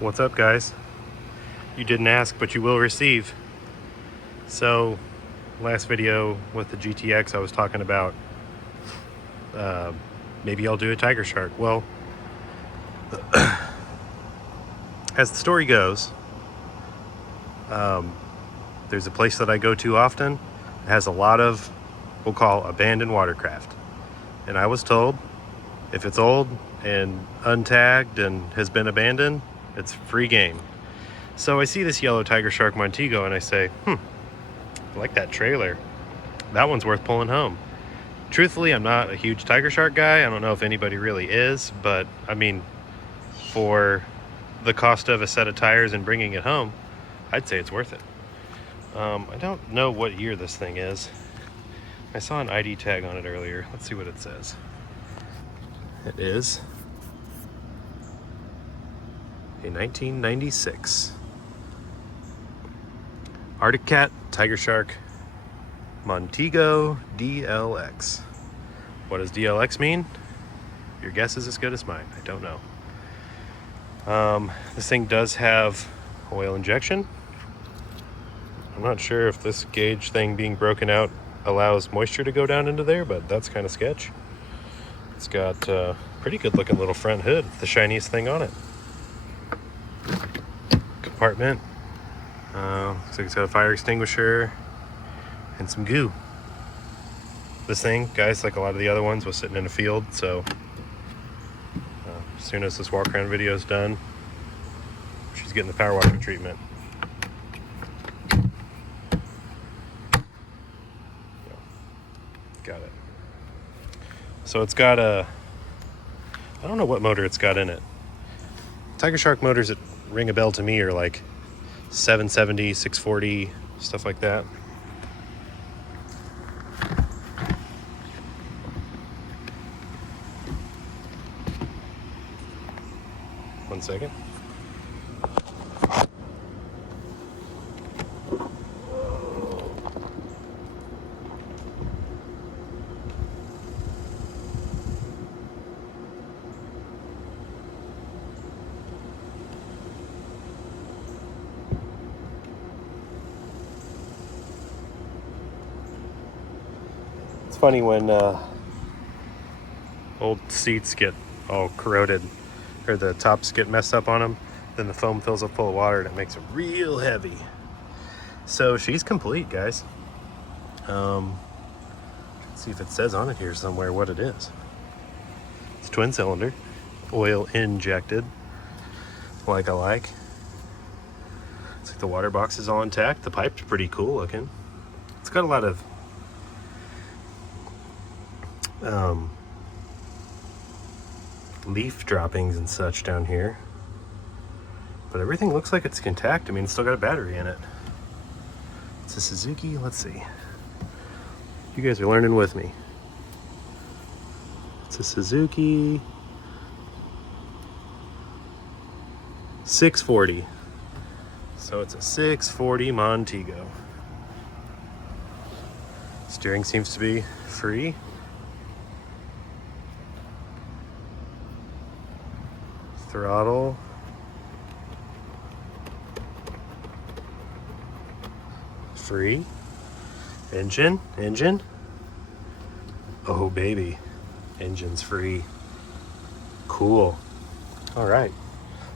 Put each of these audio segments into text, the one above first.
What's up, guys? You didn't ask, but you will receive. So, last video with the GTX, I was talking about maybe I'll do a Tigershark. Well, as the story goes, there's a place that I go to often. It has a lot of, we'll call, abandoned watercraft. And I was told if it's old and untagged and has been abandoned, it's free game. So I see this yellow Tigershark Montego and I say, I like that trailer. That one's worth pulling home. Truthfully, I'm not a huge Tigershark guy. I don't know if anybody really is, but I mean, for the cost of a set of tires and bringing it home, I'd say it's worth it. I don't know what year this thing is. I saw an ID tag on it earlier. Let's see what it says. It is a 1996 Arctic Cat Tigershark Montego DLX. What does DLX mean? Your guess is as good as mine. I don't know. This thing does have oil injection. I'm not sure if this gauge thing being broken out allows moisture to go down into there, but that's kind of sketch. It's got a pretty good looking little front hood, the shiniest thing on it. Compartment. Looks like it's got a fire extinguisher and some goo. This thing, guys, like a lot of the other ones, was sitting in a field, so as soon as this walk around video is done, she's getting the power washing treatment. Got it. So it's got a, I don't know what motor it's got in it. Tigershark motors that ring a bell to me are like 770, 640, stuff like that. One second. It's funny when old seats get all corroded, or the tops get messed up on them, then the foam fills up full of water and it makes it real heavy. So she's complete, guys. Let's see if it says on it here somewhere what it is. It's twin cylinder, oil injected, like I like. It's like the water box is all intact. The pipe's pretty cool looking. It's got a lot of leaf droppings and such down here, but everything looks like it's intact. I mean, it's still got a battery in it. It's a Suzuki. Let's see. You guys are learning with me. It's a Suzuki 640. So it's a 640 Montego. Steering seems to be free. Throttle. Free. Engine. Oh baby. Engine's free. Cool. Alright.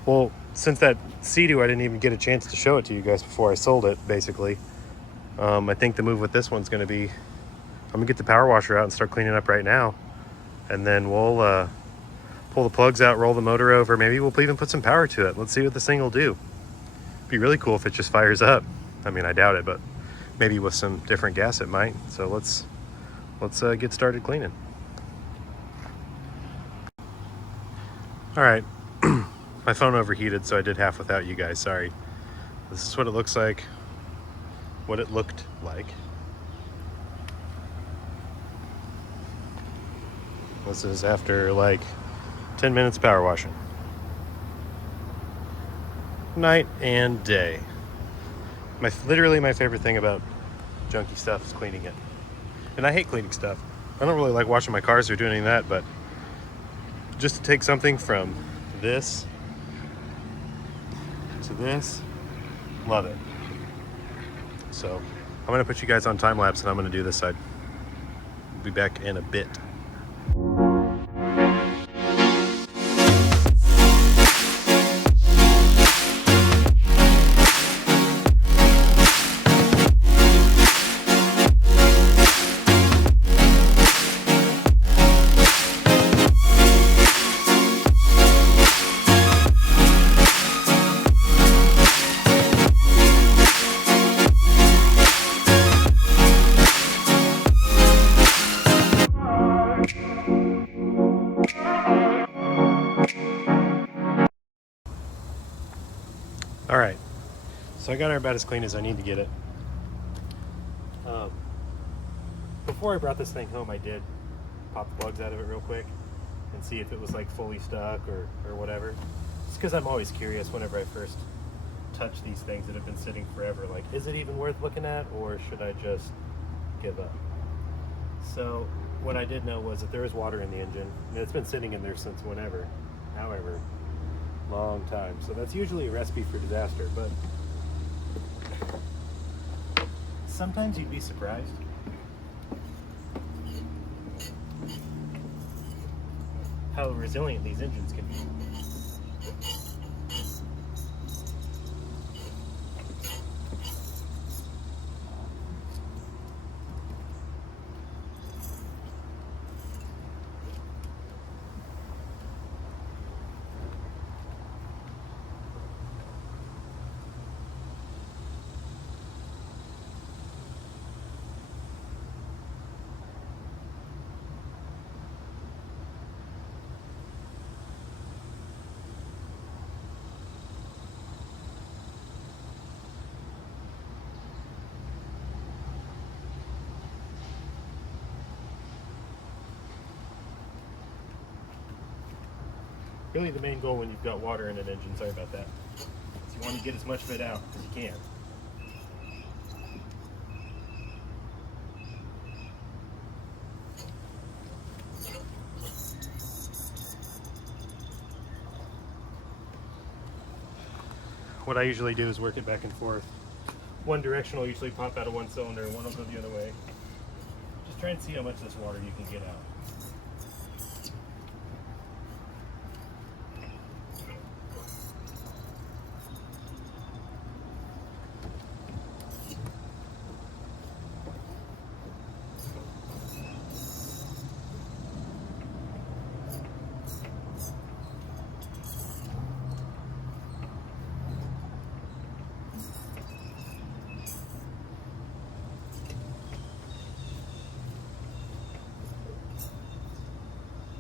Well, since that Sea-Doo, I didn't even get a chance to show it to you guys before I sold it, basically. I think the move with this one's going to be, I'm going to get the power washer out and start cleaning up right now. And then we'll pull the plugs out, roll the motor over. Maybe we'll even put some power to it. Let's see what this thing will do. It'd be really cool if it just fires up. I mean, I doubt it, but maybe with some different gas it might. So let's get started cleaning. All right. My phone overheated, so I did half without you guys. Sorry. This is what it looks like. What it looked like. This is after like 10 minutes power washing. Night and day. Literally my favorite thing about junky stuff is cleaning it. And I hate cleaning stuff. I don't really like washing my cars or doing any of that, but just to take something from this to this. Love it. So I'm gonna put you guys on time lapse and I'm gonna do this side. Be back in a bit. All right, so I got her about as clean as I need to get it. Before I brought this thing home, I did pop the plugs out of it real quick and see if it was like fully stuck or whatever. Just because I'm always curious whenever I first touch these things that have been sitting forever, like, is it even worth looking at, or should I just give up? So what I did know was that there is water in the engine, and it's been sitting in there since whenever, however long time. So that's usually a recipe for disaster, but sometimes you'd be surprised. How resilient these engines can be. Really the main goal when you've got water in an engine, sorry about that, is you want to get as much of it out as you can. What I usually do is work it back and forth. One direction will usually pop out of one cylinder, one will go the other way. Just try and see how much of this water you can get out.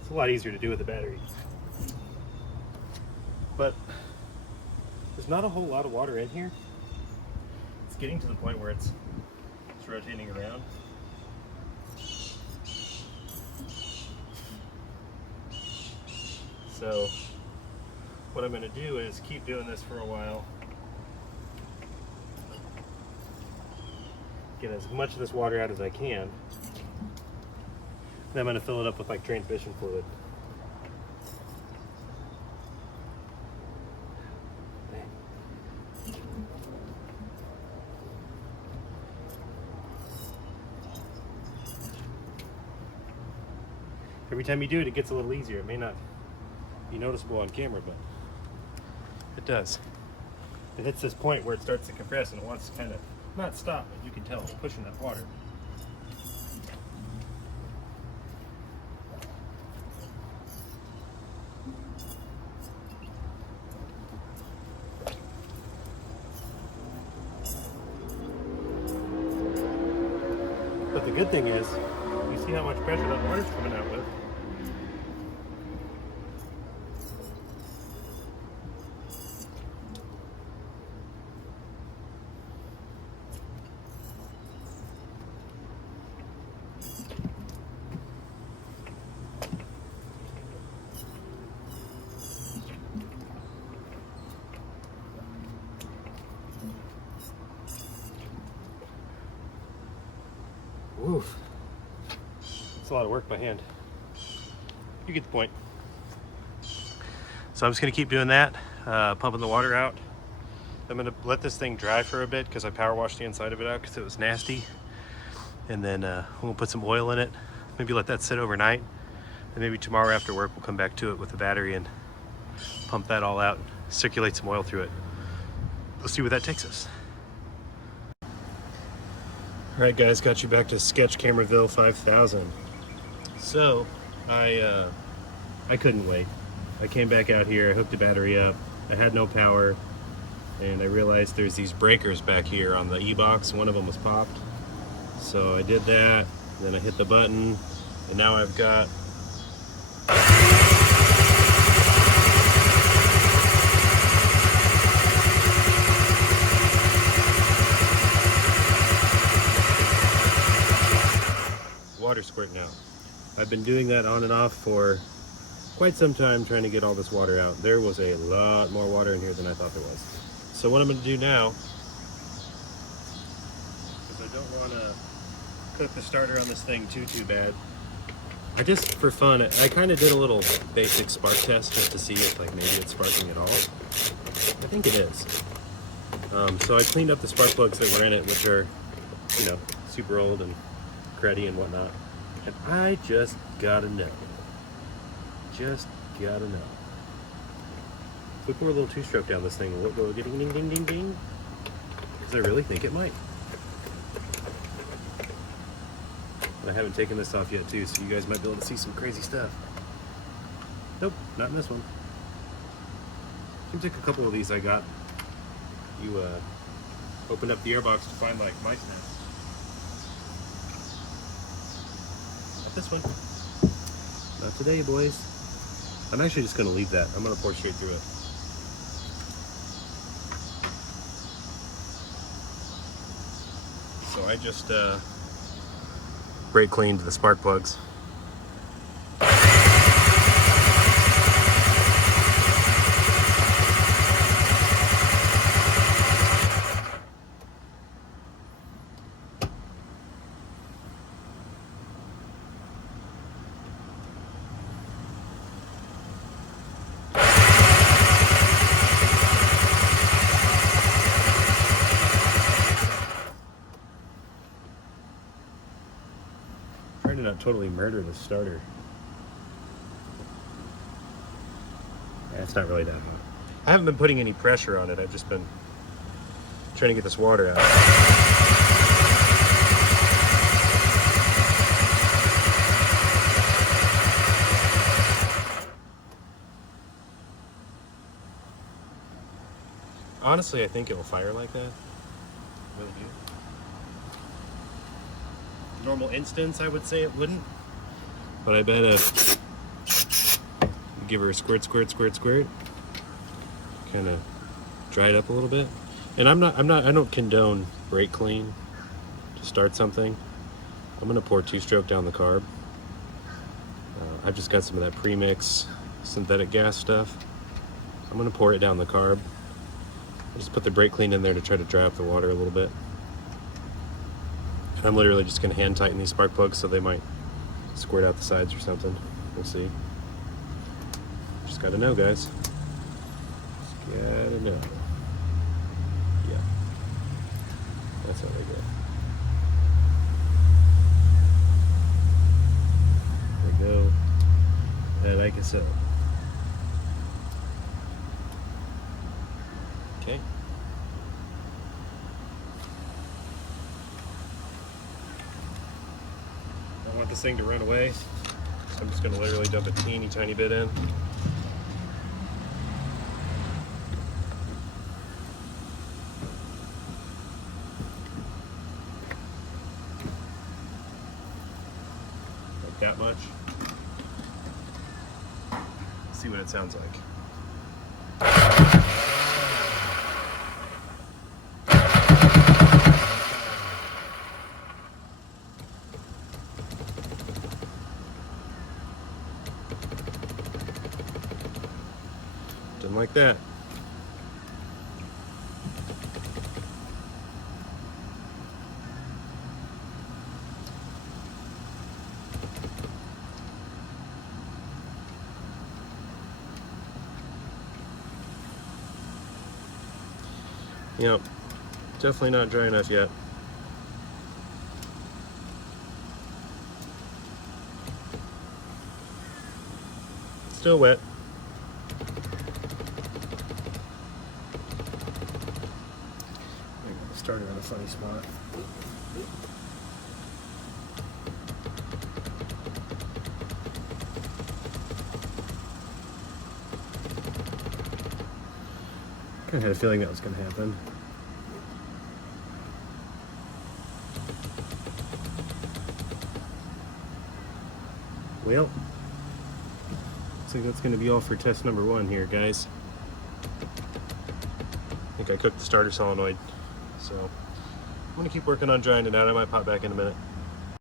It's a lot easier to do with a battery. But there's not a whole lot of water in here. It's getting to the point where it's rotating around. So what I'm going to do is keep doing this for a while. Get as much of this water out as I can. Then I'm going to fill it up with like transmission fluid. Every time you do it, it gets a little easier. It may not be noticeable on camera, but it does. It hits this point where it starts to compress and it wants to kind of not stop, but you can tell it's pushing that water. But the good thing is, you see how much pressure that water's coming out with. Oof. It's a lot of work by hand. You get the point. So I'm just going to keep doing that, pumping the water out I'm gonna let this thing dry for a bit because I power washed the inside of it out because it was nasty. And then we'll put some oil in it. Maybe let that sit overnight. And maybe tomorrow after work, we'll come back to it with the battery and pump that all out, circulate some oil through it. Let's see where that takes us. All right, guys, got you back to Sketch Cameraville 5000. So I couldn't wait. I came back out here, I hooked the battery up. I had no power, and I realized there's these breakers back here on the e-box. One of them was popped. So I did that, then I hit the button, and now I've got water squirting out. I've been doing that on and off for quite some time, trying to get all this water out. There was a lot more water in here than I thought there was. So what I'm going to do now, because I don't want to cook the starter on this thing too bad, I just, for fun, I kind of did a little basic spark test just to see if like maybe it's sparking at all. I think it is. So I cleaned up the spark plugs that were in it, which are, you know, super old and cruddy and whatnot. And I just gotta know. Just gotta know. If we pour a little two-stroke down this thing, will it go ding ding ding ding ding? Because I really think it might. But I haven't taken this off yet too, so you guys might be able to see some crazy stuff. Nope, not in this one. Seems like a couple of these I got. You open up the airbox to find like mice nests. Not this one. Not today, boys. I'm actually just gonna leave that. I'm gonna pour straight through it. So I just brake cleaned the spark plugs. Trying to not totally murder the starter. That's not really that hot. I haven't been putting any pressure on it. I've just been trying to get this water out. Honestly, I think it will fire like that. Really do. Normal instance, I would say it wouldn't, but I bet if you give her a squirt, kind of dry it up a little bit. And I don't condone brake clean to start something. I'm gonna pour two-stroke down the carb. I've just got some of that premix synthetic gas stuff. I'm gonna pour it down the carb. I just put the brake clean in there to try to dry up the water a little bit. I'm literally just gonna hand tighten these spark plugs so they might squirt out the sides or something. We'll see. Just gotta know, guys. Just gotta know. Yeah. That's how they go. There we go. And like I said. Okay. I don't want this thing to run away, so I'm just going to literally dump a teeny tiny bit in. Like that much. See what it sounds like. Like that. Yep, definitely not dry enough yet. Still wet. Started in a funny spot. I had a feeling that was going to happen. Well, looks like that's going to be all for test number 1 here, guys. I think I cooked the starter solenoid, so I'm going to keep working on drying it out. I might pop back in a minute.